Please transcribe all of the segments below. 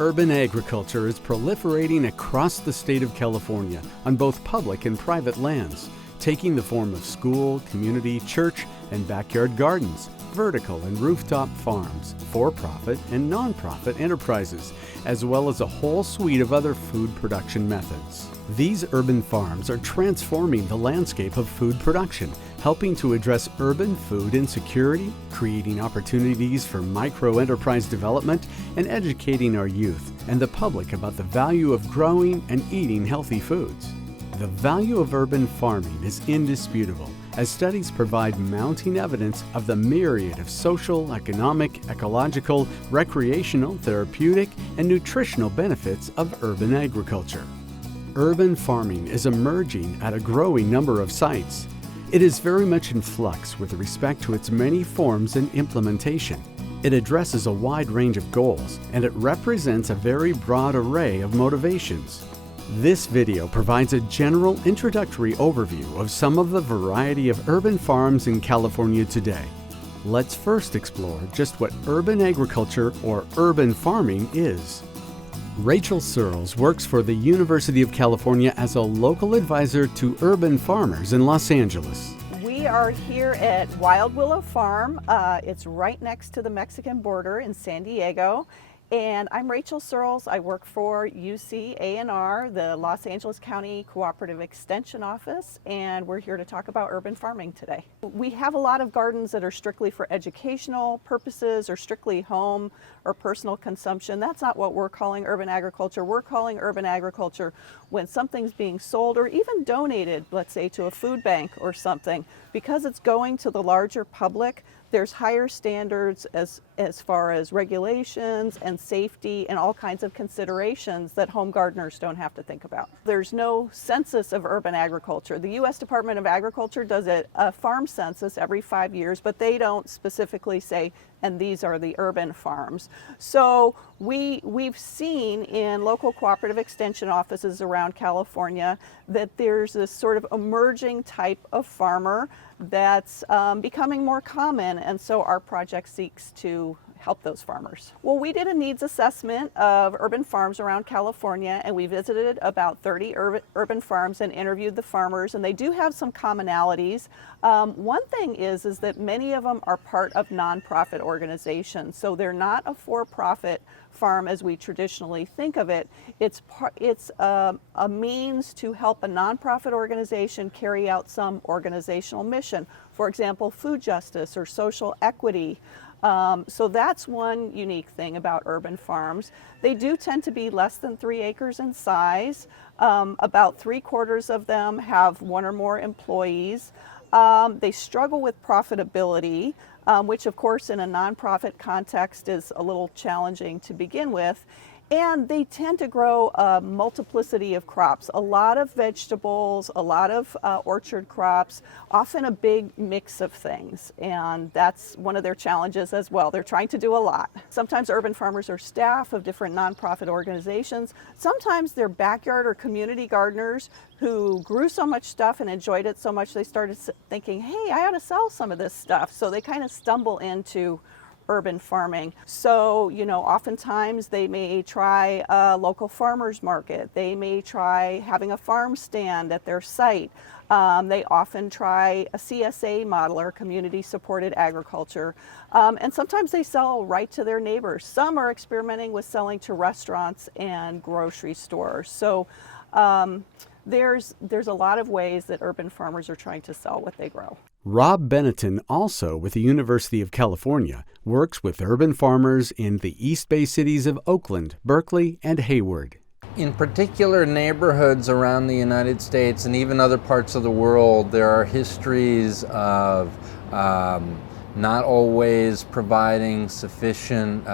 Urban agriculture is proliferating across the state of California on both public and private lands, taking the form of school, community, church, and backyard gardens, vertical and rooftop farms, for-profit and non-profit enterprises, as well as a whole suite of other food production methods. These urban farms are transforming the landscape of food production, helping to address urban food insecurity, creating opportunities for micro-enterprise development, and educating our youth and the public about the value of growing and eating healthy foods. The value of urban farming is indisputable, as studies provide mounting evidence of the myriad of social, economic, ecological, recreational, therapeutic, and nutritional benefits of urban agriculture. Urban farming is emerging at a growing number of sites. It is very much in flux with respect to its many forms and implementation. It addresses a wide range of goals, and it represents a very broad array of motivations. This video provides a general introductory overview of some of the variety of urban farms in California today. Let's first explore just what urban agriculture or urban farming is. Rachel Surls works for the University of California as a local advisor to urban farmers in Los Angeles. We are here at Wild Willow Farm. It's right next to the Mexican border in San Diego. And I'm Rachel Surls. I work for UC-A&R, the Los Angeles County Cooperative Extension Office, and we're here to talk about urban farming today. We have a lot of gardens that are strictly for educational purposes or strictly home or personal consumption. That's not what we're calling urban agriculture. We're calling urban agriculture when something's being sold or even donated, let's say, to a food bank or something. Because it's going to the larger public, there's higher standards as far as regulations and safety and all kinds of considerations that home gardeners don't have to think about. There's no census of urban agriculture. The U.S. Department of Agriculture does a farm census every 5 years, but they don't specifically say, and these are the urban farms. So we've seen in local cooperative extension offices around California that there's this sort of emerging type of farmer that's becoming more common, and so our project seeks to help those farmers. Well, we did a needs assessment of urban farms around California, and we visited about 30 urban farms and interviewed the farmers, and they do have some commonalities. One thing is that many of them are part of nonprofit organizations, so they're not a for-profit farm as we traditionally think of it. It's a means to help a nonprofit organization carry out some organizational mission. For example, food justice or social equity. So that's one unique thing about urban farms. They do tend to be less than 3 acres in size. About 3/4 of them have 1 or more employees. They struggle with profitability, which of course in a nonprofit context is a little challenging to begin with. And they tend to grow a multiplicity of crops, a lot of vegetables, a lot of orchard crops, often a big mix of things. And that's one of their challenges as well. They're trying to do a lot. Sometimes urban farmers are staff of different nonprofit organizations. Sometimes they're backyard or community gardeners who grew so much stuff and enjoyed it so much they started thinking, hey, I ought to sell some of this stuff. So they kind of stumble into urban farming. So, oftentimes they may try a local farmers market. They may try having a farm stand at their site. They often try a CSA model or community supported agriculture. And sometimes they sell right to their neighbors. Some are experimenting with selling to restaurants and grocery stores. So there's a lot of ways that urban farmers are trying to sell what they grow. Rob Benetton, also with the University of California, works with urban farmers in the East Bay cities of Oakland, Berkeley, and Hayward. In particular neighborhoods around the United States and even other parts of the world, there are histories of not always providing sufficient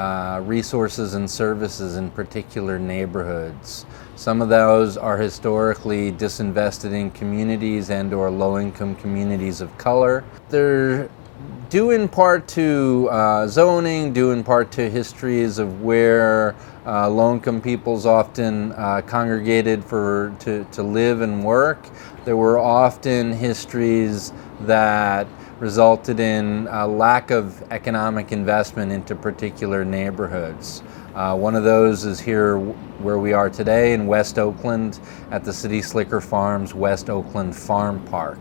resources and services in particular neighborhoods. Some of those are historically disinvested in communities and or low-income communities of color. They're due in part to zoning, due in part to histories of where low-income peoples often congregated to live and work. There were often histories that resulted in a lack of economic investment into particular neighborhoods. One of those is here where we are today in West Oakland at the City Slicker Farms West Oakland Farm Park.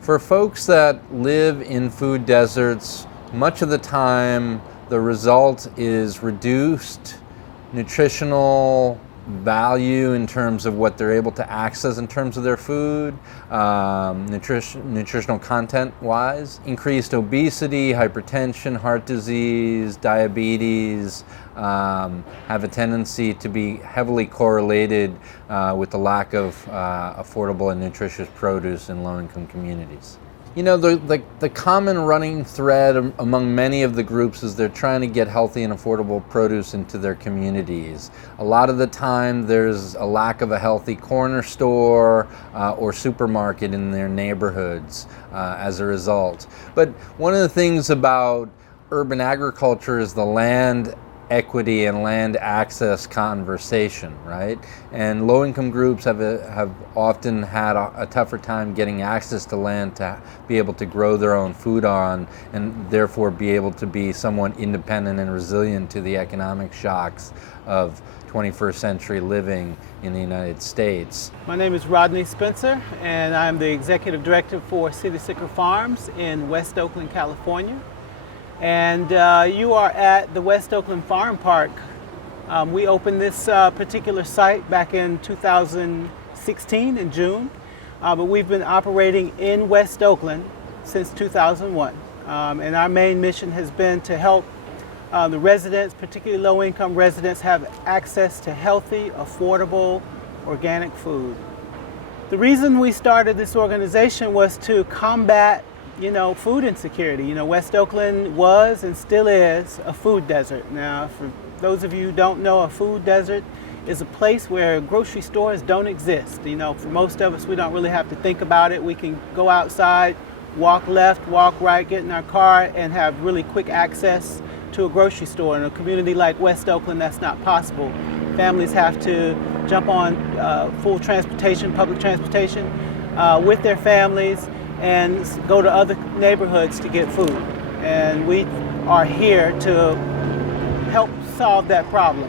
For folks that live in food deserts, much of the time the result is reduced nutritional value in terms of what they're able to access in terms of their food, nutritional content wise, increased obesity, hypertension, heart disease, diabetes, have a tendency to be heavily correlated with the lack of affordable and nutritious produce in low-income communities. You know, the common running thread among many of the groups is they're trying to get healthy and affordable produce into their communities. A lot of the time there's a lack of a healthy corner store or supermarket in their neighborhoods as a result. But one of the things about urban agriculture is the land equity and land access conversation, right? And low-income groups have often had a tougher time getting access to land to be able to grow their own food on, and therefore be able to be somewhat independent and resilient to the economic shocks of 21st century living in the United States. My name is Rodney Spencer, and I'm the Executive Director for City Slicker Farms in West Oakland, California. And you are at the West Oakland Farm Park. We opened this particular site back in 2016 in June, but we've been operating in West Oakland since 2001. And our main mission has been to help the residents, particularly low-income residents, have access to healthy, affordable, organic food. The reason we started this organization was to combat food insecurity. West Oakland was and still is a food desert. Now, for those of you who don't know, a food desert is a place where grocery stores don't exist. For most of us, we don't really have to think about it. We can go outside, walk left, walk right, get in our car, and have really quick access to a grocery store. In a community like West Oakland, that's not possible. Families have to jump on full transportation, public transportation, with their families, and go to other neighborhoods to get food. And we are here to help solve that problem.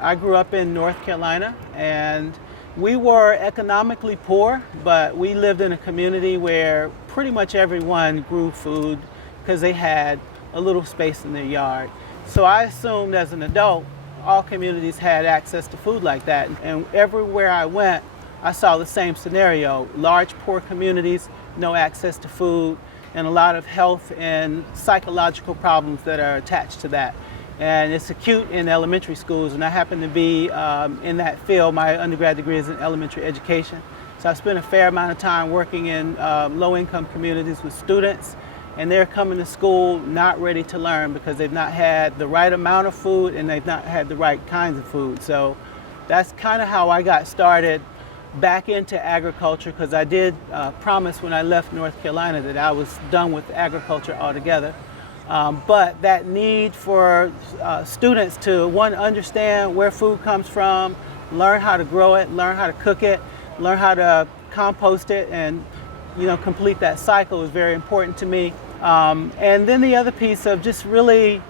I grew up in North Carolina, and we were economically poor, but we lived in a community where pretty much everyone grew food because they had a little space in their yard. So I assumed as an adult, all communities had access to food like that. And everywhere I went, I saw the same scenario. Large, poor communities, no access to food, and a lot of health and psychological problems that are attached to that. And it's acute in elementary schools, and I happen to be in that field. My undergrad degree is in elementary education. So I spent a fair amount of time working in low-income communities with students, and they're coming to school not ready to learn because they've not had the right amount of food and they've not had the right kinds of food. So that's kind of how I got started back into agriculture, because I did promise when I left North Carolina that I was done with agriculture altogether. But that need for students to, one, understand where food comes from, learn how to grow it, learn how to cook it, learn how to compost it, and complete that cycle is very important to me. And then the other piece of just really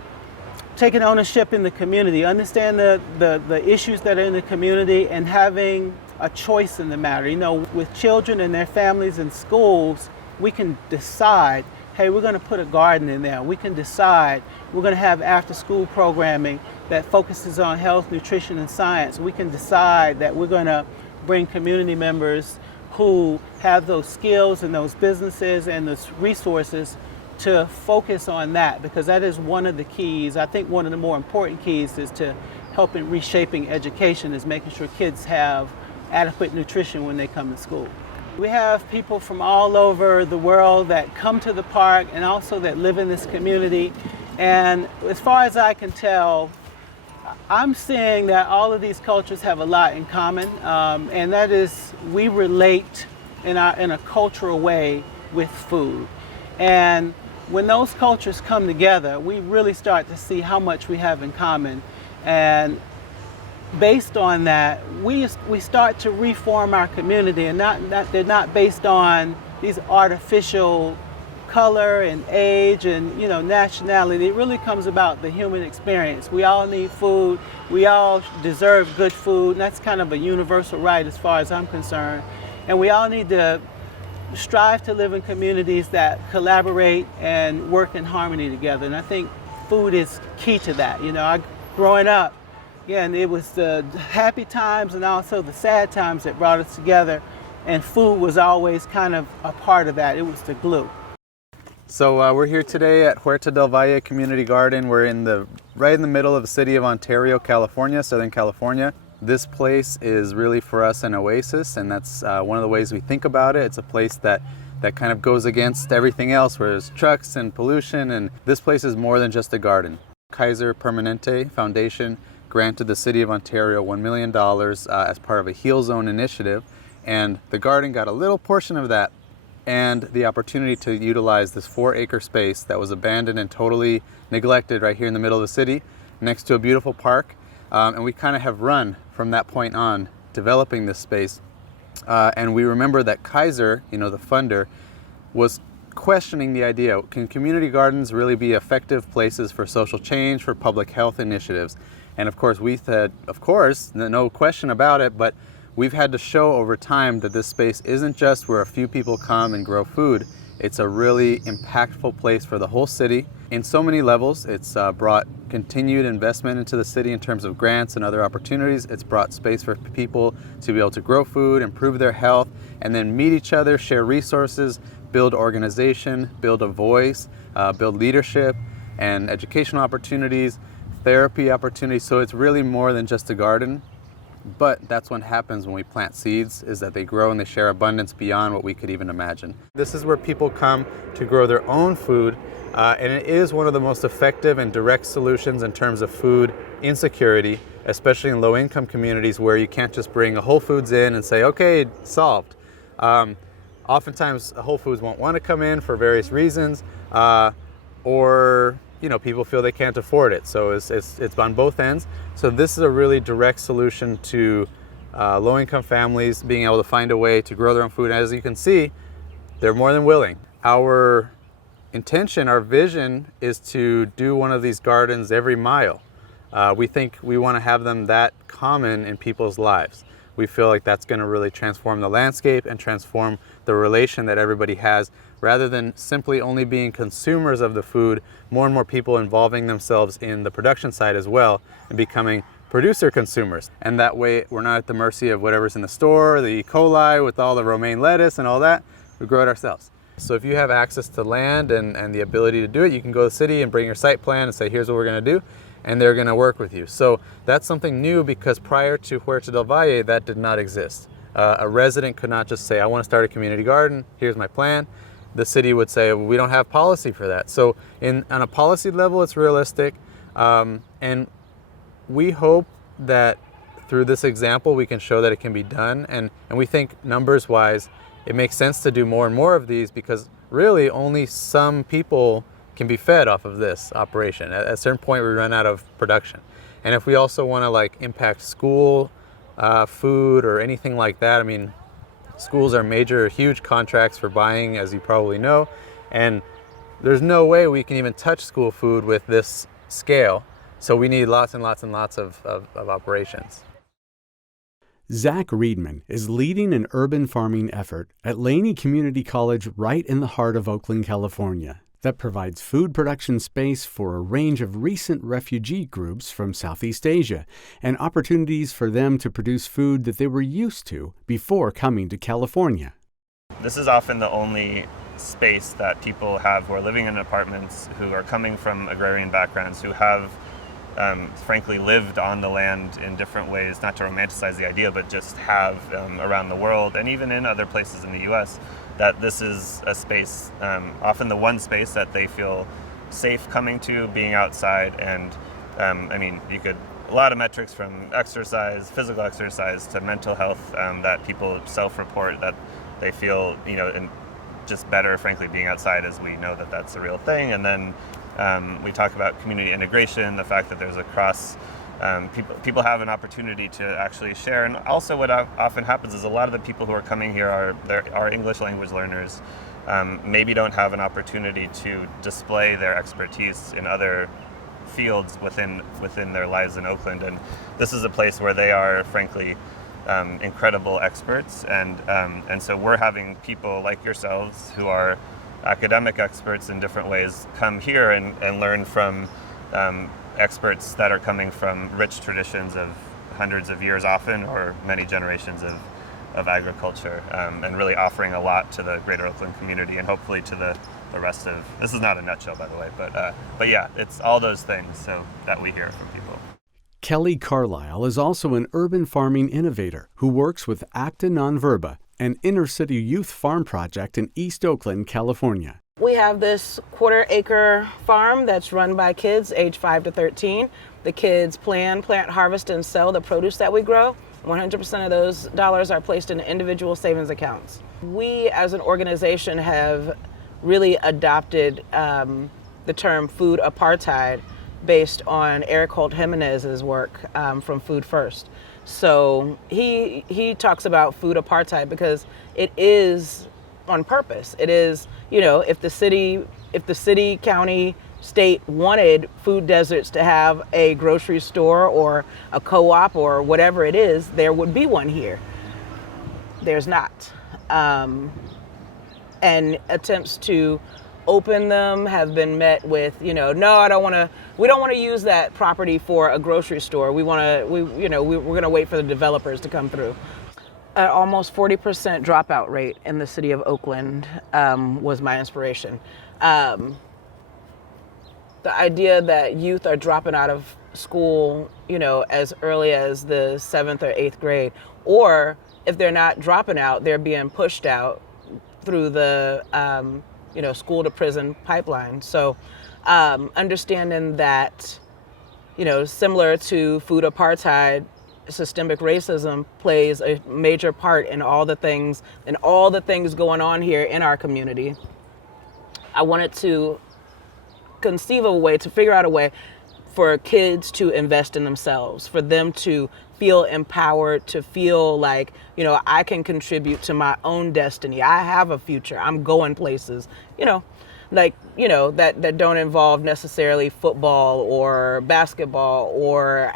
taking ownership in the community, understand the issues that are in the community, and having a choice in the matter. With children and their families in schools, we can decide, hey, we're going to put a garden in there. We can decide we're going to have after-school programming that focuses on health, nutrition, and science. We can decide that we're going to bring community members who have those skills and those businesses and those resources to focus on that, because that is one of the keys. I think one of the more important keys is to help in reshaping education, is making sure kids have adequate nutrition when they come to school. We have people from all over the world that come to the park and also that live in this community. And as far as I can tell, I'm seeing that all of these cultures have a lot in common, and that is we relate in a cultural way with food. And when those cultures come together, we really start to see how much we have in common. And based on that, we start to reform our community, and they're not based on these artificial color and age and, you know, nationality. It really comes about the human experience. We all need food. We all deserve good food. And that's kind of a universal right as far as I'm concerned. And we all need to strive to live in communities that collaborate and work in harmony together. And I think food is key to that. You know, growing up, again, it was the happy times and also the sad times that brought us together. And food was always kind of a part of that. It was the glue. So we're here today at Huerta del Valle Community Garden. We're right in the middle of the city of Ontario, California, Southern California. This place is really for us an oasis, and that's one of the ways we think about it. It's a place that kind of goes against everything else, where there's trucks and pollution, and this place is more than just a garden. Kaiser Permanente Foundation granted the city of Ontario $1 million as part of a Heal Zone initiative. And the garden got a little portion of that and the opportunity to utilize this 4-acre space that was abandoned and totally neglected right here in the middle of the city next to a beautiful park. And we kind of have run from that point on developing this space. And we remember that Kaiser, you know, the funder, was questioning the idea, can community gardens really be effective places for social change, for public health initiatives? And of course we said, of course, no question about it, but we've had to show over time that this space isn't just where a few people come and grow food. It's a really impactful place for the whole city. In so many levels, it's brought continued investment into the city in terms of grants and other opportunities. It's brought space for people to be able to grow food, improve their health, and then meet each other, share resources, build organization, build a voice, build leadership and educational opportunities, therapy opportunities. So it's really more than just a garden. But that's what happens when we plant seeds, is that they grow and they share abundance beyond what we could even imagine. This is where people come to grow their own food, and it is one of the most effective and direct solutions in terms of food insecurity, especially in low-income communities where you can't just bring a Whole Foods in and say, okay, solved. Oftentimes, Whole Foods won't want to come in for various reasons, or you know, people feel they can't afford it. So it's on both ends. So this is a really direct solution to low-income families being able to find a way to grow their own food. And as you can see, they're more than willing. Our intention, our vision is to do one of these gardens every mile. We think we want to have them that common in people's lives. We feel like that's going to really transform the landscape and transform the relation that everybody has. Rather than simply only being consumers of the food, more and more people involving themselves in the production side as well and becoming producer consumers. And that way we're not at the mercy of whatever's in the store, the E. coli with all the romaine lettuce and all that. We grow it ourselves. So if you have access to land and the ability to do it, you can go to the city and bring your site plan and say, here's what we're going to do. And they're going to work with you. So that's something new, because prior to Huerta del Valle, that did not exist. A resident could not just say, I want to start a community garden, here's my plan. The city would say, well, we don't have policy for that. So on a policy level, it's realistic. And we hope that through this example, we can show that it can be done. And we think numbers wise, it makes sense to do more and more of these, because really only some people can be fed off of this operation. At a certain point, we run out of production. And if we also want to like impact school food or anything like that, I mean, schools are major, huge contracts for buying, as you probably know, and there's no way we can even touch school food with this scale. So we need lots and lots and lots of operations. Zach Reedman is leading an urban farming effort at Laney Community College right in the heart of Oakland, California, that provides food production space for a range of recent refugee groups from Southeast Asia and opportunities for them to produce food that they were used to before coming to California. This is often the only space that people have who are living in apartments, who are coming from agrarian backgrounds, who have frankly lived on the land in different ways, not to romanticize the idea, but just have around the world and even in other places in the US, that this is a space, often the one space that they feel safe coming to, being outside. And I mean, a lot of metrics from exercise, physical exercise, to mental health that people self-report that they feel, you know, and just better, frankly, being outside, as we know that that's a real thing. And then we talk about community integration, the fact that there's a cross, people have an opportunity to actually share. And also what often happens is a lot of the people who are coming here are English language learners maybe don't have an opportunity to display their expertise in other fields within their lives in Oakland. And this is a place where they are, frankly, incredible experts. And so we're having people like yourselves who are academic experts in different ways come here and learn from experts that are coming from rich traditions of hundreds of years often, or many generations of agriculture, and really offering a lot to the greater Oakland community and hopefully to the rest of, this is not a nutshell by the way, but yeah, it's all those things so that we hear from people. Kelly Carlisle is also an urban farming innovator who works with ACTA Non Verba, an inner-city youth farm project in East Oakland, California. We have this 1/4 acre farm that's run by kids age 5 to 13. The kids plant, harvest, and sell the produce that we grow. 100% of those dollars are placed in individual savings accounts. We as an organization have really adopted the term food apartheid based on Eric Holt Jimenez's work from Food First. So he talks about food apartheid because it is on purpose. It is, if the city, county, state wanted food deserts to have a grocery store or a co-op or whatever it is, there would be one here. There's not. And attempts to open them have been met with, no, we don't want to use that property for a grocery store. We're going to wait for the developers to come through. At almost 40% dropout rate in the city of Oakland was my inspiration. The idea that youth are dropping out of school, as early as the 7th or 8th grade, or if they're not dropping out, they're being pushed out through the, school to prison pipeline. So understanding that, similar to food apartheid, systemic racism plays a major part in all the things going on here in our community. I wanted to conceive of a way, to figure out a way for kids to invest in themselves, for them to feel empowered, to feel like, I can contribute to my own destiny. I have a future. I'm going places, that don't involve necessarily football or basketball or,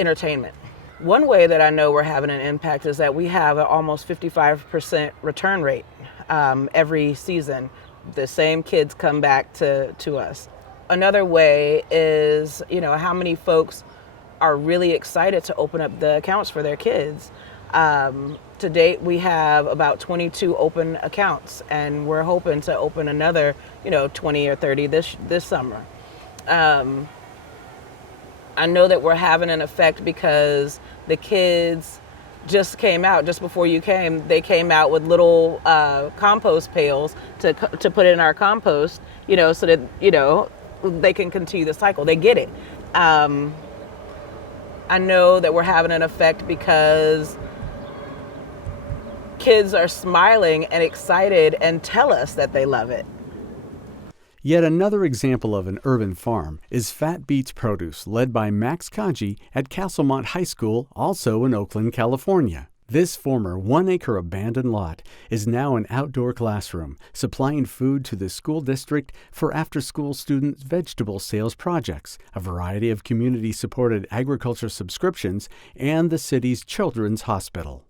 entertainment. One way that I know we're having an impact is that we have an almost 55% return rate every season. The same kids come back to us. Another way is, how many folks are really excited to open up the accounts for their kids. To date, we have about 22 open accounts, and we're hoping to open another, 20 or 30 this summer. I know that we're having an effect because the kids just before you came, they came out with little compost pails to put in our compost, so that, they can continue the cycle. They get it. I know that we're having an effect because kids are smiling and excited and tell us that they love it. Yet another example of an urban farm is Fat Beats Produce, led by Max Kaji at Castlemont High School, also in Oakland, California. This former 1-acre abandoned lot is now an outdoor classroom, supplying food to the school district for after-school student vegetable sales projects, a variety of community-supported agriculture subscriptions, and the city's children's hospital.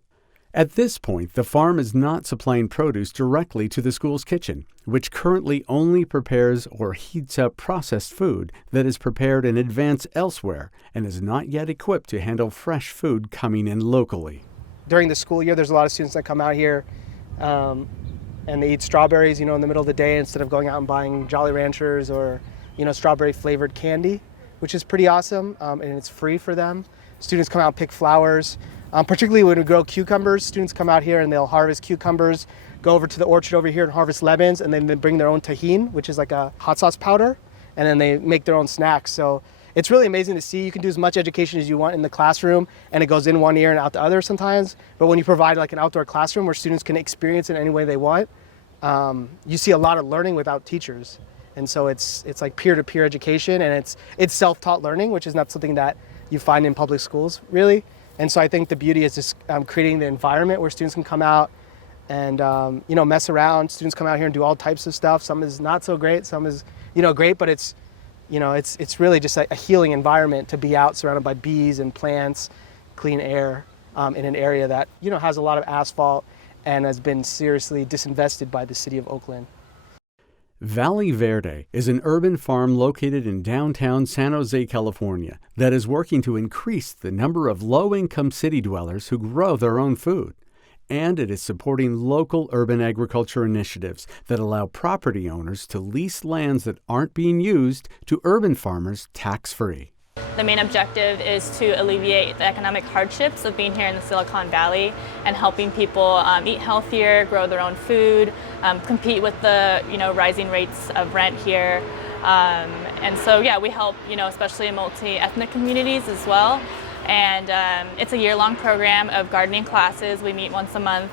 At this point, the farm is not supplying produce directly to the school's kitchen, which currently only prepares or heats up processed food that is prepared in advance elsewhere and is not yet equipped to handle fresh food coming in locally. During the school year, there's a lot of students that come out here and they eat strawberries, in the middle of the day instead of going out and buying Jolly Ranchers or, strawberry flavored candy, which is pretty awesome, and it's free for them. Students come out and pick flowers. Particularly when we grow cucumbers, students come out here and they'll harvest cucumbers, go over to the orchard over here and harvest lemons, and then they bring their own tahini, which is like a hot sauce powder, and then they make their own snacks. So it's really amazing to see. You can do as much education as you want in the classroom, and it goes in one ear and out the other sometimes. But when you provide like an outdoor classroom where students can experience it any way they want, you see a lot of learning without teachers. And so it's like peer-to-peer education, and it's self-taught learning, which is not something that you find in public schools, really. And so I think the beauty is just creating the environment where students can come out, and you know, mess around. Students come out here and do all types of stuff. Some is not so great, some is, you know, great, but it's, you know, it's really just a healing environment to be out surrounded by bees and plants, clean air, in an area that, you know, has a lot of asphalt and has been seriously disinvested by the city of Oakland. Valley Verde is an urban farm located in downtown San Jose, California, that is working to increase the number of low-income city dwellers who grow their own food. And it is supporting local urban agriculture initiatives that allow property owners to lease lands that aren't being used to urban farmers tax-free. The main objective is to alleviate the economic hardships of being here in the Silicon Valley and helping people eat healthier, grow their own food, compete with the rising rates of rent here. And so yeah, we help especially in multi-ethnic communities as well. And it's a year-long program of gardening classes. We meet once a month.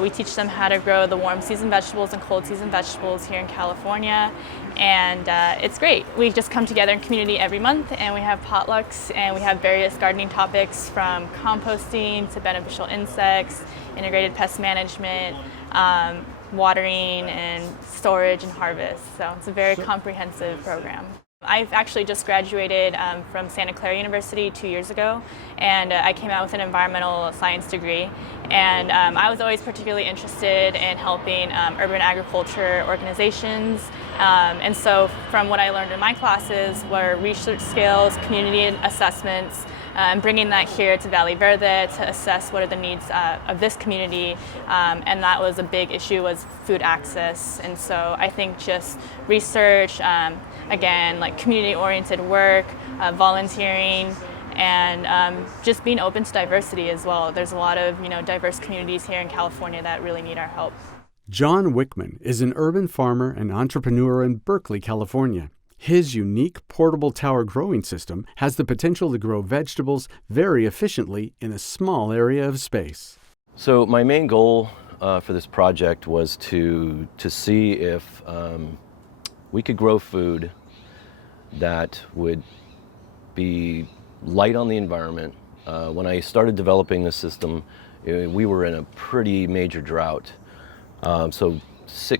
We teach them how to grow the warm season vegetables and cold season vegetables here in California. And it's great. We just come together in community every month and we have potlucks and we have various gardening topics from composting to beneficial insects, integrated pest management, watering and storage and harvest. So it's a very comprehensive program. I've actually just graduated from Santa Clara University 2 years ago, and I came out with an environmental science degree. And I was always particularly interested in helping urban agriculture organizations. And so from what I learned in my classes were research skills, community assessments, and bringing that here to Valley Verde to assess what are the needs of this community. And that was a big issue, was food access. And so I think just research, again, like community-oriented work, volunteering, and just being open to diversity as well. There's a lot of diverse communities here in California that really need our help. John Wickman is an urban farmer and entrepreneur in Berkeley, California. His unique portable tower growing system has the potential to grow vegetables very efficiently in a small area of space. So my main goal for this project was to see if we could grow food that would be light on the environment. When I started developing this system, we were in a pretty major drought. So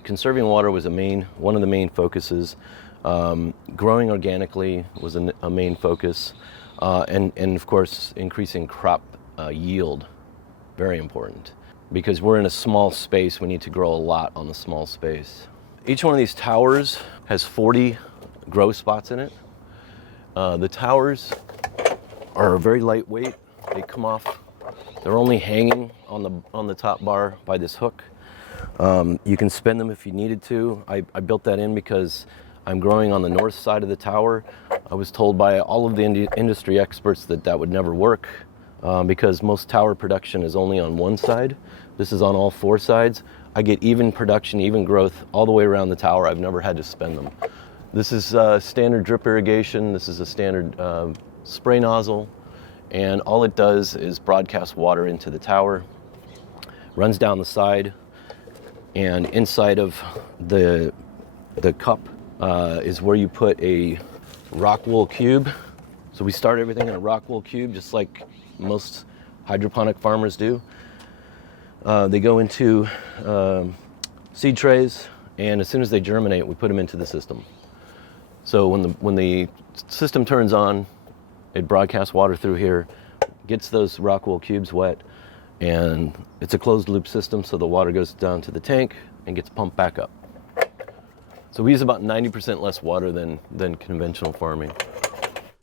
conserving water was one of the main focuses. Growing organically was a main focus, and of course increasing crop yield, very important. Because we're in a small space, we need to grow a lot on the small space. Each one of these towers has 40 grow spots in it. The towers are very lightweight. They come off, they're only hanging on the top bar by this hook. You can spin them if you needed to. I built that in because I'm growing on the north side of the tower. I was told by all of the industry experts that would never work because most tower production is only on one side. This is on all four sides. I get even production, even growth all the way around the tower. I've never had to spin them. This is standard drip irrigation. This is a standard spray nozzle. And all it does is broadcast water into the tower, runs down the side, and inside of the cup is where you put a rock wool cube. So we start everything in a rock wool cube, just like most hydroponic farmers do. They go into seed trays, and as soon as they germinate, we put them into the system. So when the system turns on, it broadcasts water through here, gets those rock wool cubes wet, and it's a closed loop system, so the water goes down to the tank and gets pumped back up. So we use about 90% less water than conventional farming.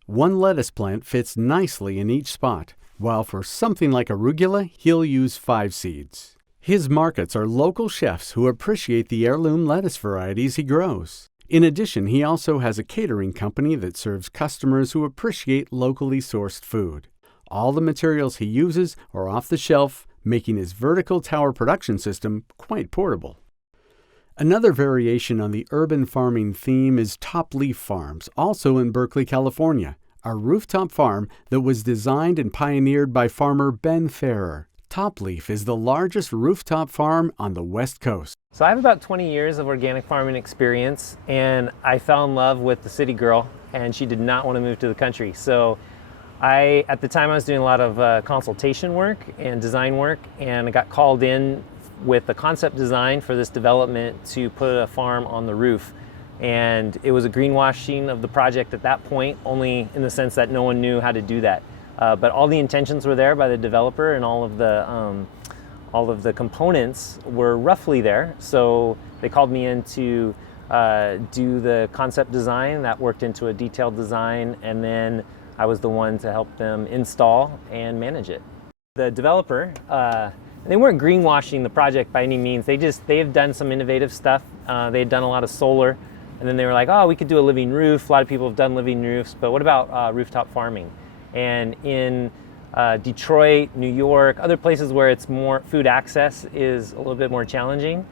One lettuce plant fits nicely in each spot, while for something like arugula, he'll use 5 seeds. His markets are local chefs who appreciate the heirloom lettuce varieties he grows. In addition, he also has a catering company that serves customers who appreciate locally sourced food. All the materials he uses are off the shelf, making his vertical tower production system quite portable. Another variation on the urban farming theme is Topleaf Farms, also in Berkeley, California, a rooftop farm that was designed and pioneered by farmer Ben Ferrer. Topleaf is the largest rooftop farm on the West Coast. So I have about 20 years of organic farming experience, and I fell in love with the city girl, and she did not want to move to the country. So at the time I was doing a lot of consultation work and design work, and I got called in with the concept design for this development to put a farm on the roof. And it was a greenwashing of the project at that point, only in the sense that no one knew how to do that. But all the intentions were there by the developer, and all of the components were roughly there. So they called me in to do the concept design that worked into a detailed design, and then I was the one to help them install and manage it. The developer, they weren't greenwashing the project by any means. They have done some innovative stuff. They had done a lot of solar, and then they were like, oh, we could do a living roof. A lot of people have done living roofs, but what about rooftop farming? And in Detroit, New York, other places where it's more food access is a little bit more challenging,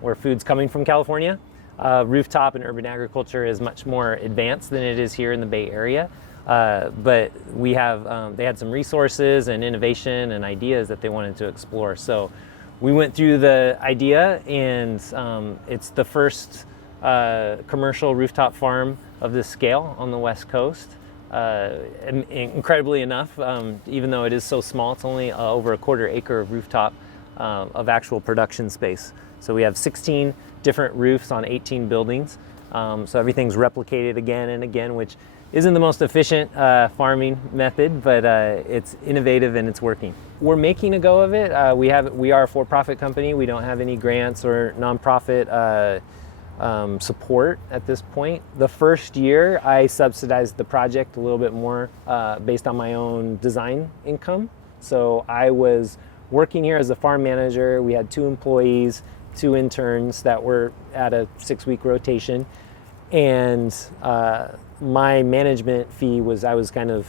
where food's coming from California, rooftop and urban agriculture is much more advanced than it is here in the Bay Area. But we have, they had some resources and innovation and ideas that they wanted to explore. So we went through the idea, and it's the first commercial rooftop farm of this scale on the West Coast. Incredibly enough, even though it is so small, it's only over a quarter acre of rooftop of actual production space. So we have 16 different roofs on 18 buildings. So everything's replicated again and again, which isn't the most efficient farming method, but it's innovative and it's working. We're making a go of it. We are a for-profit company. We don't have any grants or nonprofit support at this point. The first year I subsidized the project a little bit more based on my own design income. So I was working here as a farm manager. We had 2 employees, 2 interns that were at a 6-week rotation. And my management fee was, I was kind of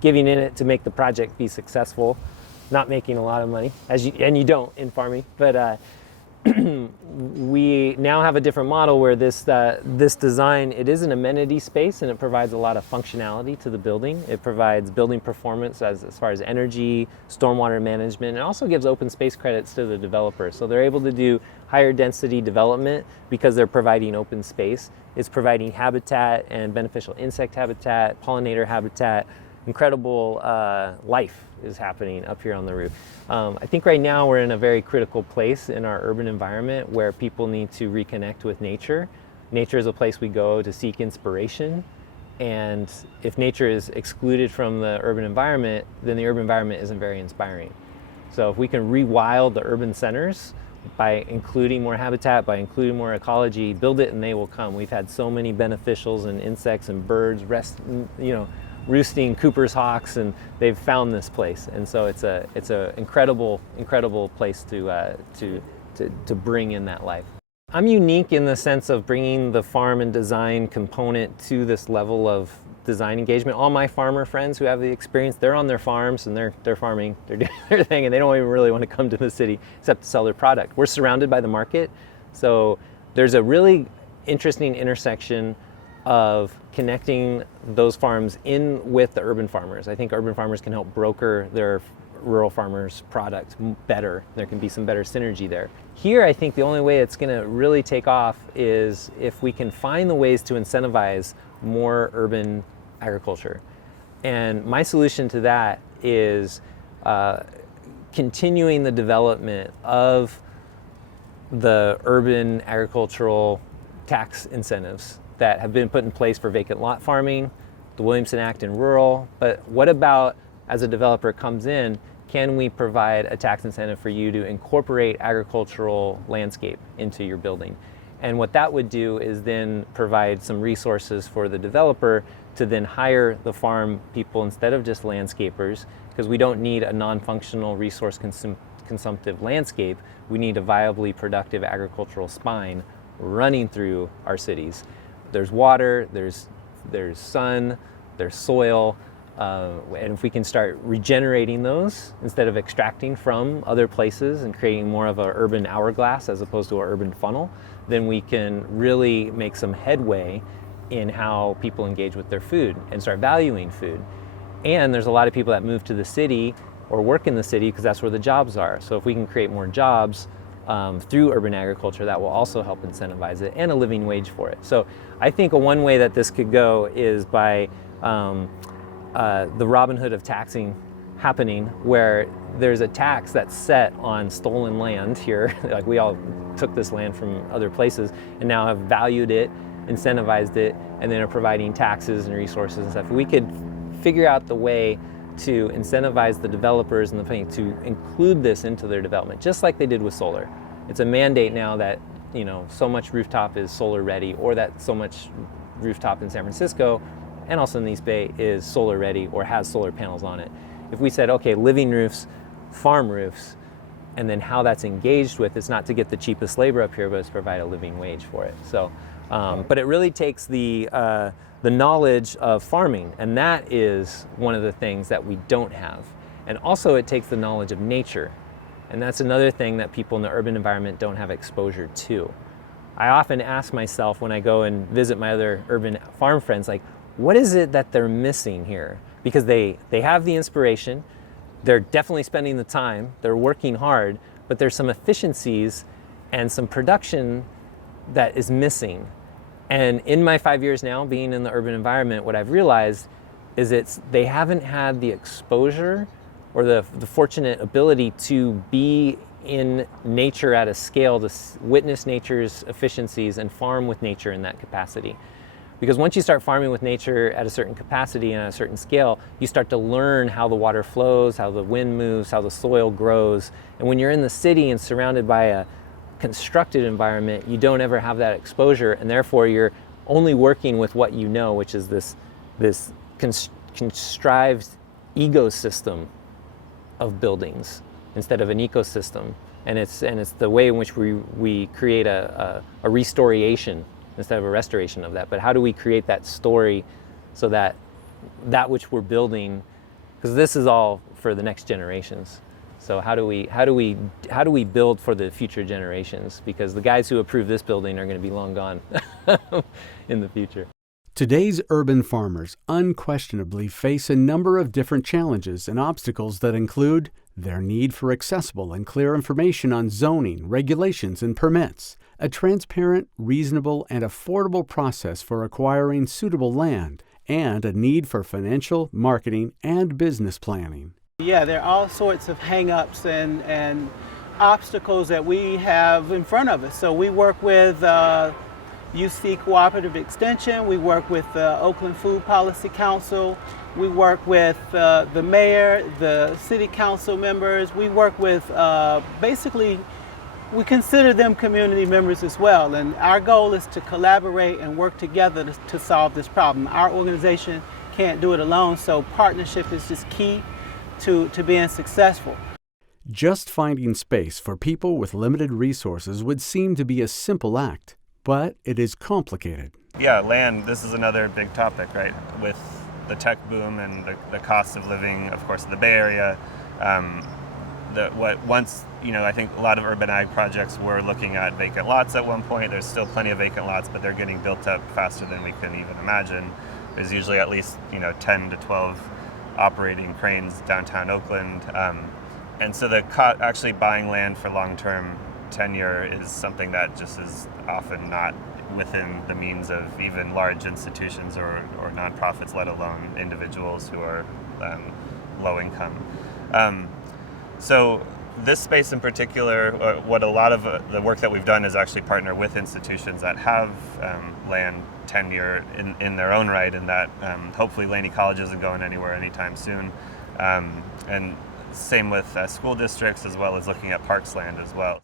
giving in it to make the project be successful, not making a lot of money, and you don't in farming, but we now have a different model where this design, it is an amenity space and it provides a lot of functionality to the building. It provides building performance as far as energy, stormwater management, and also gives open space credits to the developer. So they're able to do higher density development because they're providing open space. It's providing habitat and beneficial insect habitat, pollinator habitat. Incredible life is happening up here on the roof. I think right now we're in a very critical place in our urban environment where people need to reconnect with nature. Nature is a place we go to seek inspiration, and if nature is excluded from the urban environment, then the urban environment isn't very inspiring. So if we can rewild the urban centers by including more habitat, by including more ecology, build it and they will come. We've had so many beneficials and insects and birds roosting Cooper's hawks, and they've found this place, and so it's a incredible place to bring in that life. I'm unique in the sense of bringing the farm and design component to this level of design engagement. All my farmer friends who have the experience, they're on their farms and they're farming, they're doing their thing, and they don't even really want to come to the city except to sell their product. We're surrounded by the market, so there's a really interesting intersection of connecting those farms in with the urban farmers. I think urban farmers can help broker their rural farmers' product better. There can be some better synergy there. Here, I think the only way it's gonna really take off is if we can find the ways to incentivize more urban agriculture. And my solution to that is continuing the development of the urban agricultural tax incentives that have been put in place for vacant lot farming, the Williamson Act in rural. But what about, as a developer comes in, can we provide a tax incentive for you to incorporate agricultural landscape into your building? And what that would do is then provide some resources for the developer to then hire the farm people instead of just landscapers, because we don't need a non-functional resource consumptive landscape. We need a viably productive agricultural spine running through our cities. There's water, there's sun, there's soil, and if we can start regenerating those instead of extracting from other places and creating more of an urban hourglass as opposed to an urban funnel, then we can really make some headway in how people engage with their food and start valuing food. And there's a lot of people that move to the city or work in the city because that's where the jobs are. So if we can create more jobs through urban agriculture, that will also help incentivize it, and a living wage for it. So I think one way that this could go is by the Robin Hood of taxing happening where there's a tax that's set on stolen land here. Like, we all took this land from other places and now have valued it, incentivized it, and then are providing taxes and resources and stuff. If we could figure out the way to incentivize the developers and the planning to include this into their development, just like they did with solar. It's a mandate now that, you know, so much rooftop is solar ready, or that so much rooftop in San Francisco and also in the East Bay is solar ready or has solar panels on it. If we said, okay, living roofs, farm roofs, and then how that's engaged with, it's not to get the cheapest labor up here, but it's to provide a living wage for it. So, but it really takes the knowledge of farming, and that is one of the things that we don't have. And also it takes the knowledge of nature, and that's another thing that people in the urban environment don't have exposure to. I often ask myself when I go and visit my other urban farm friends, like, what is it that they're missing here? Because they have the inspiration, they're definitely spending the time, they're working hard, but there's some efficiencies and some production that is missing. And in my 5 years now being in the urban environment, what I've realized is they haven't had the exposure or the fortunate ability to be in nature at a scale to witness nature's efficiencies and farm with nature in that capacity. Because once you start farming with nature at a certain capacity and at a certain scale, you start to learn how the water flows, how the wind moves, how the soil grows. And when you're in the city and surrounded by a constructed environment, you don't ever have that exposure, and therefore you're only working with what you know, which is this contrived ecosystem of buildings instead of an ecosystem. And it's the way in which we create a restoration instead of a restoration of that. But how do we create that story so that which we're building, because this is all for the next generations. So how do we build for the future generations? Because the guys who approve this building are going to be long gone in the future. Today's urban farmers unquestionably face a number of different challenges and obstacles that include their need for accessible and clear information on zoning, regulations, and permits, a transparent, reasonable, and affordable process for acquiring suitable land, and a need for financial, marketing, and business planning. Yeah, there are all sorts of hang-ups and obstacles that we have in front of us. So we work with UC Cooperative Extension, we work with the Oakland Food Policy Council, we work with the mayor, the city council members, we work with basically, we consider them community members as well. And our goal is to collaborate and work together to solve this problem. Our organization can't do it alone, so partnership is just key to being successful. Just finding space for people with limited resources would seem to be a simple act, but it is complicated. Yeah, land, this is another big topic, right? With the tech boom and the cost of living, of course, in the Bay Area. I think a lot of urban ag projects were looking at vacant lots at one point. There's still plenty of vacant lots, but they're getting built up faster than we can even imagine. There's usually at least 10 to 12 operating cranes downtown Oakland. And so actually buying land for long-term tenure is something that just is often not within the means of even large institutions or nonprofits, let alone individuals who are low income. So this space in particular, what a lot of the work that we've done is actually partner with institutions that have land tenure in their own right, and that hopefully Laney College isn't going anywhere anytime soon. And same with school districts, as well as looking at parks land as well.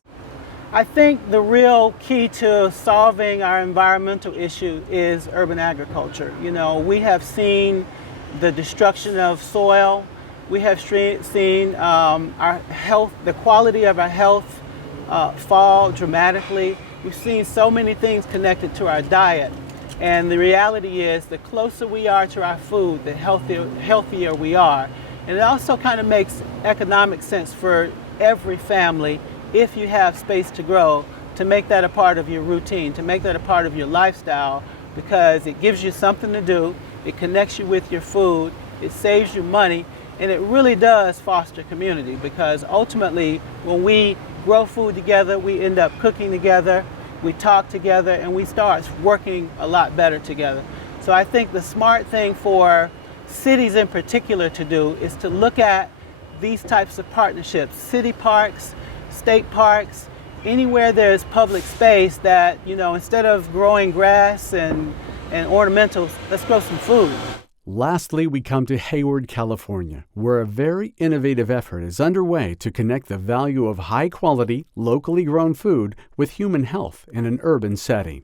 I think the real key to solving our environmental issue is urban agriculture. We have seen the destruction of soil. We have seen our health, the quality of our health fall dramatically. We've seen so many things connected to our diet. And the reality is, the closer we are to our food, the healthier we are. And it also kind of makes economic sense for every family, if you have space to grow, to make that a part of your routine, to make that a part of your lifestyle, because it gives you something to do, it connects you with your food, it saves you money, and it really does foster community, because ultimately when we grow food together, we end up cooking together, we talk together, and we start working a lot better together. So I think the smart thing for cities in particular to do is to look at these types of partnerships, city parks, state parks, anywhere there's public space that, instead of growing grass and ornamentals, let's grow some food. Lastly, we come to Hayward, California, where a very innovative effort is underway to connect the value of high-quality, locally grown food with human health in an urban setting.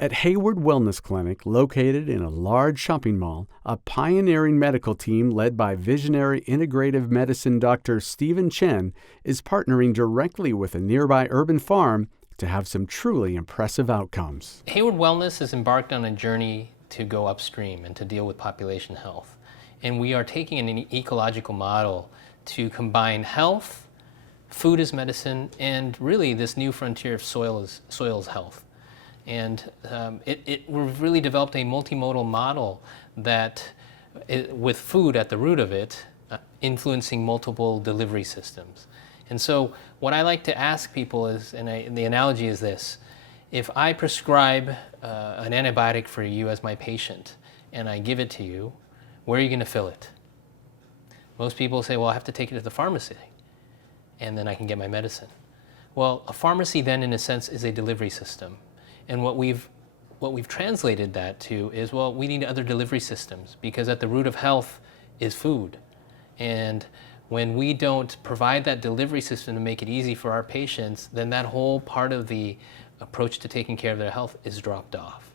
At Hayward Wellness Clinic, located in a large shopping mall, a pioneering medical team led by visionary integrative medicine Dr. Stephen Chen is partnering directly with a nearby urban farm to have some truly impressive outcomes. Hayward Wellness has embarked on a journey to go upstream and to deal with population health. And we are taking an ecological model to combine health, food as medicine, and really this new frontier of soil's health. And we've really developed a multimodal model that, with food at the root of it, influencing multiple delivery systems. And so what I like to ask people is, and the analogy is this: if I prescribe an antibiotic for you as my patient, and I give it to you, where are you going to fill it? Most people say, well, I have to take it to the pharmacy, and then I can get my medicine. Well, a pharmacy then, in a sense, is a delivery system. And what we've translated that to is, well, we need other delivery systems, because at the root of health is food. And when we don't provide that delivery system to make it easy for our patients, then that whole part of the approach to taking care of their health is dropped off.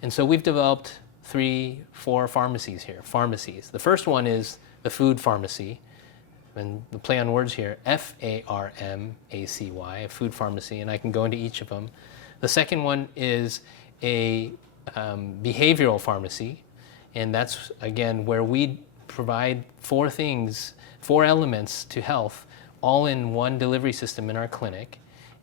And so we've developed 3-4 pharmacies here, pharmacies. The first one is the food pharmacy, and the play on words here, F-A-R-M-A-C-Y, a food pharmacy, and I can go into each of them. The second one is a behavioral pharmacy, and that's, again, where we provide 4 elements to health, all in one delivery system in our clinic.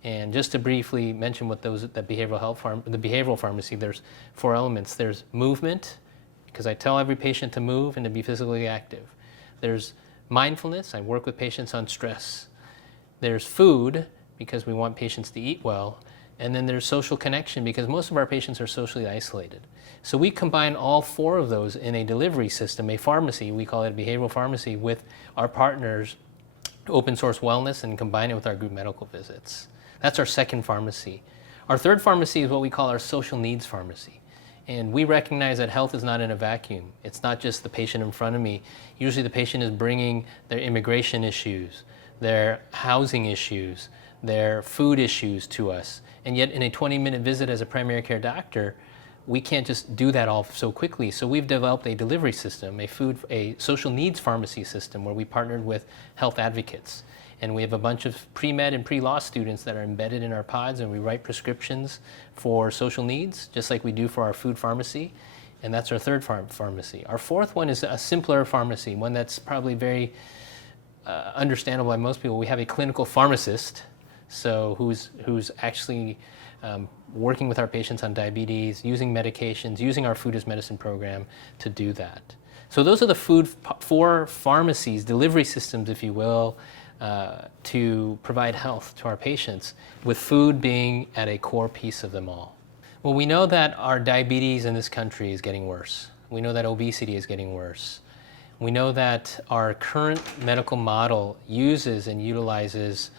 And just to briefly mention what the behavioral pharmacy, there's 4 elements. There's movement, because I tell every patient to move and to be physically active. There's mindfulness, I work with patients on stress. There's food, because we want patients to eat well. And then there's social connection, because most of our patients are socially isolated. So we combine all 4 of those in a delivery system, a pharmacy, we call it a behavioral pharmacy, with our partners, Open Source Wellness, and combine it with our group medical visits. That's our second pharmacy. Our third pharmacy is what we call our social needs pharmacy. And we recognize that health is not in a vacuum. It's not just the patient in front of me. Usually the patient is bringing their immigration issues, their housing issues, their food issues to us. And yet in a 20-minute visit as a primary care doctor, we can't just do that all so quickly. So we've developed a delivery system, a social needs pharmacy system, where we partnered with health advocates. And we have a bunch of pre-med and pre-law students that are embedded in our pods, and we write prescriptions for social needs, just like we do for our food pharmacy. And that's our third pharmacy. Our fourth one is a simpler pharmacy, one that's probably very understandable by most people. We have a clinical pharmacist, so who's actually working with our patients on diabetes, using medications, using our food as medicine program to do that. So those are the 4 pharmacies, delivery systems, if you will, to provide health to our patients, with food being at a core piece of them all. Well, we know that our diabetes in this country is getting worse. We know that obesity is getting worse. We know that our current medical model uses and utilizes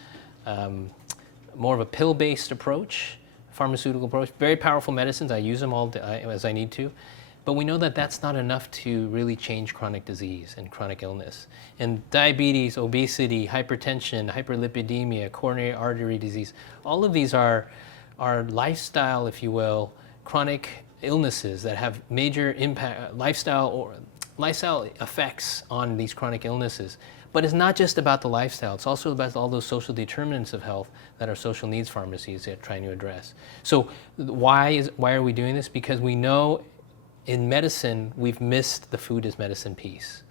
more of a pill-based approach, pharmaceutical approach, very powerful medicines. I use them all as I need to. But we know that that's not enough to really change chronic disease and chronic illness. And diabetes, obesity, hypertension, hyperlipidemia, coronary artery disease, all of these are lifestyle, if you will, chronic illnesses that have major impact, lifestyle effects on these chronic illnesses. But it's not just about the lifestyle, it's also about all those social determinants of health that our social needs pharmacies are trying to address. So why are we doing this? Because we know in medicine, we've missed the food as medicine piece.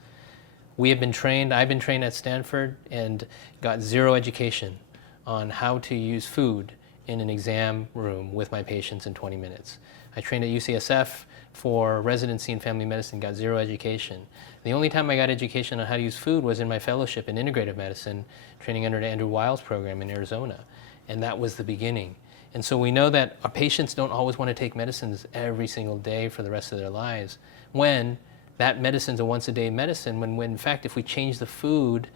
I've been trained at Stanford and got 0 education on how to use food in an exam room with my patients in 20 minutes. I trained at UCSF for residency in family medicine, got 0 education. The only time I got education on how to use food was in my fellowship in integrative medicine, training under the Andrew Weil's program in Arizona. And that was the beginning. And so we know that our patients don't always want to take medicines every single day for the rest of their lives, when that medicine's a once-a-day medicine, when in fact, if we change the food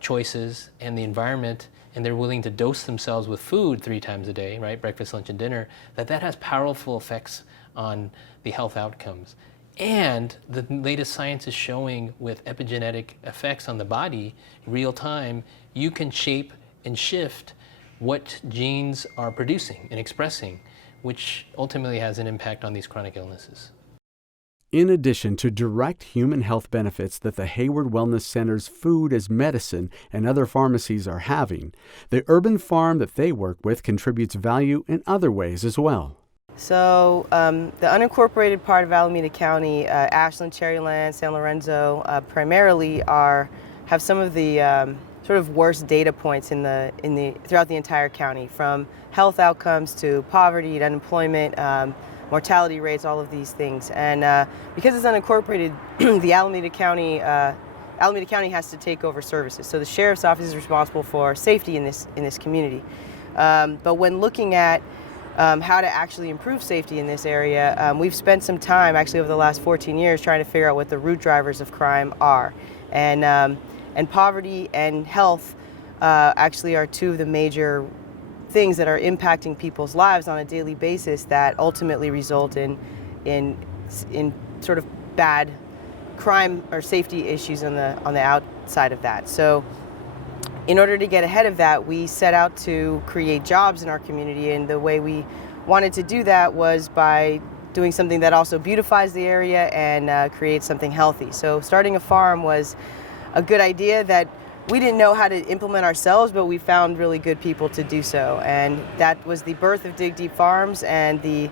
choices and the environment, and they're willing to dose themselves with food 3 times a day, right, breakfast, lunch, and dinner, that has powerful effects on the health outcomes. And the latest science is showing with epigenetic effects on the body, real time, you can shape and shift what genes are producing and expressing, which ultimately has an impact on these chronic illnesses. In addition to direct human health benefits that the Hayward Wellness Center's food as medicine and other pharmacies are having, the urban farm that they work with contributes value in other ways as well. So the unincorporated part of Alameda County, Ashland, Cherryland, San Lorenzo, primarily have some of the sort of worst data points throughout the entire county, from health outcomes to poverty to unemployment, mortality rates, all of these things. And because it's unincorporated, the Alameda County has to take over services. So the sheriff's office is responsible for safety in this community. But when looking at how to actually improve safety in this area, we've spent some time actually over the last 14 years trying to figure out what the root drivers of crime are. And poverty and health actually are 2 of the major things that are impacting people's lives on a daily basis that ultimately result in sort of bad crime or safety issues on the outside of that. So in order to get ahead of that, we set out to create jobs in our community, and the way we wanted to do that was by doing something that also beautifies the area and creates something healthy. So starting a farm was a good idea that we didn't know how to implement ourselves, but we found really good people to do so. And that was the birth of Dig Deep Farms, and the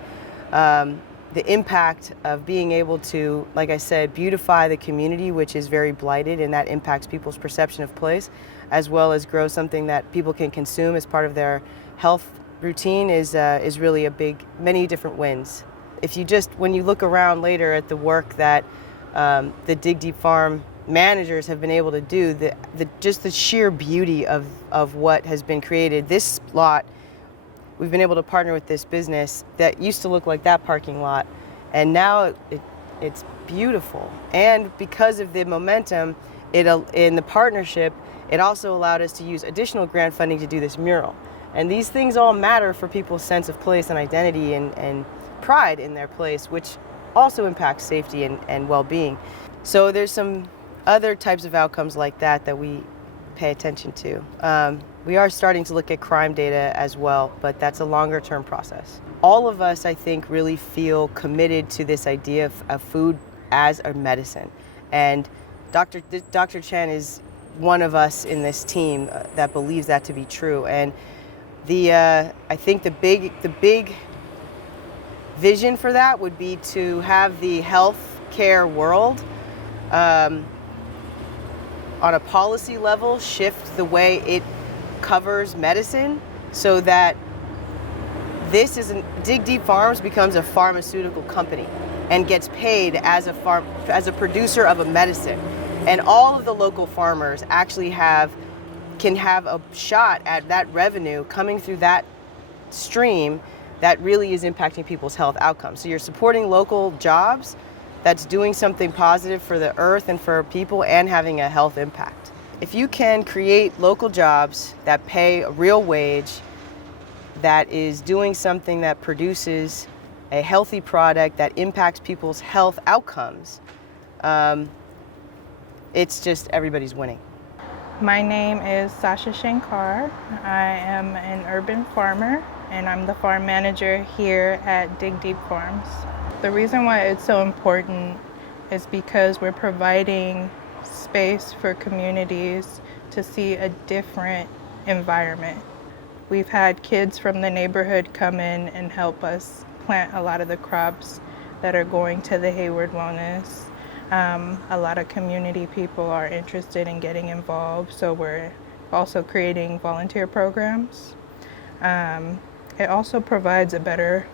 impact of being able to, like I said, beautify the community, which is very blighted, and that impacts people's perception of place, as well as grow something that people can consume as part of their health routine is really many different wins. When you look around later at the work that the Dig Deep Farm managers have been able to do, just the sheer beauty of what has been created. This lot, we've been able to partner with this business that used to look like that parking lot, and now it's beautiful. And because of the momentum in the partnership, it also allowed us to use additional grant funding to do this mural. And these things all matter for people's sense of place and identity and pride in their place, which also impacts safety and well-being. So there's some other types of outcomes like that we pay attention to. We are starting to look at crime data as well, but that's a longer term process. All of us, I think, really feel committed to this idea of food as a medicine. And Dr. Chen is one of us in this team that believes that to be true. And I think the big vision for that would be to have the healthcare world on a policy level shift the way it covers medicine, so that Dig Deep Farms becomes a pharmaceutical company and gets paid as a producer of a medicine. And all of the local farmers actually can have a shot at that revenue coming through that stream that really is impacting people's health outcomes. So you're supporting local jobs that's doing something positive for the earth and for people and having a health impact. If you can create local jobs that pay a real wage, that is doing something that produces a healthy product that impacts people's health outcomes, it's just everybody's winning. My name is Sasha Shankar. I am an urban farmer, and I'm the farm manager here at Dig Deep Farms. The reason why it's so important is because we're providing space for communities to see a different environment. We've had kids from the neighborhood come in and help us plant a lot of the crops that are going to the Hayward Wellness. A lot of community people are interested in getting involved, so we're also creating volunteer programs. It also provides a better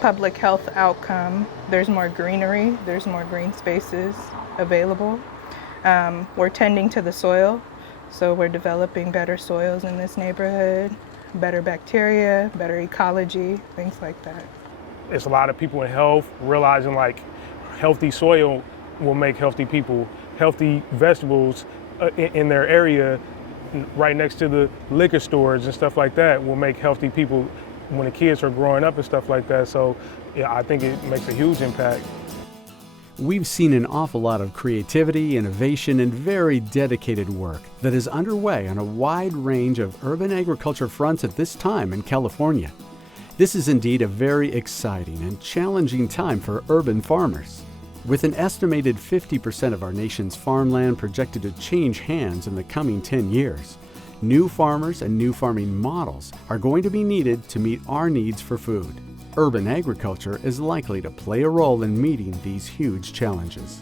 public health outcome. There's more greenery, there's more green spaces available. We're tending to the soil, so we're developing better soils in this neighborhood, better bacteria, better ecology, things like that. It's a lot of people in health realizing like healthy soil will make healthy people. Healthy vegetables in their area, right next to the liquor stores and stuff like that, will make healthy people when the kids are growing up and stuff like that. So yeah, I think it makes a huge impact. We've seen an awful lot of creativity, innovation, and very dedicated work that is underway on a wide range of urban agriculture fronts at this time in California. This is indeed a very exciting and challenging time for urban farmers. With an estimated 50% of our nation's farmland projected to change hands in the coming 10 years, new farmers and new farming models are going to be needed to meet our needs for food. Urban agriculture is likely to play a role in meeting these huge challenges.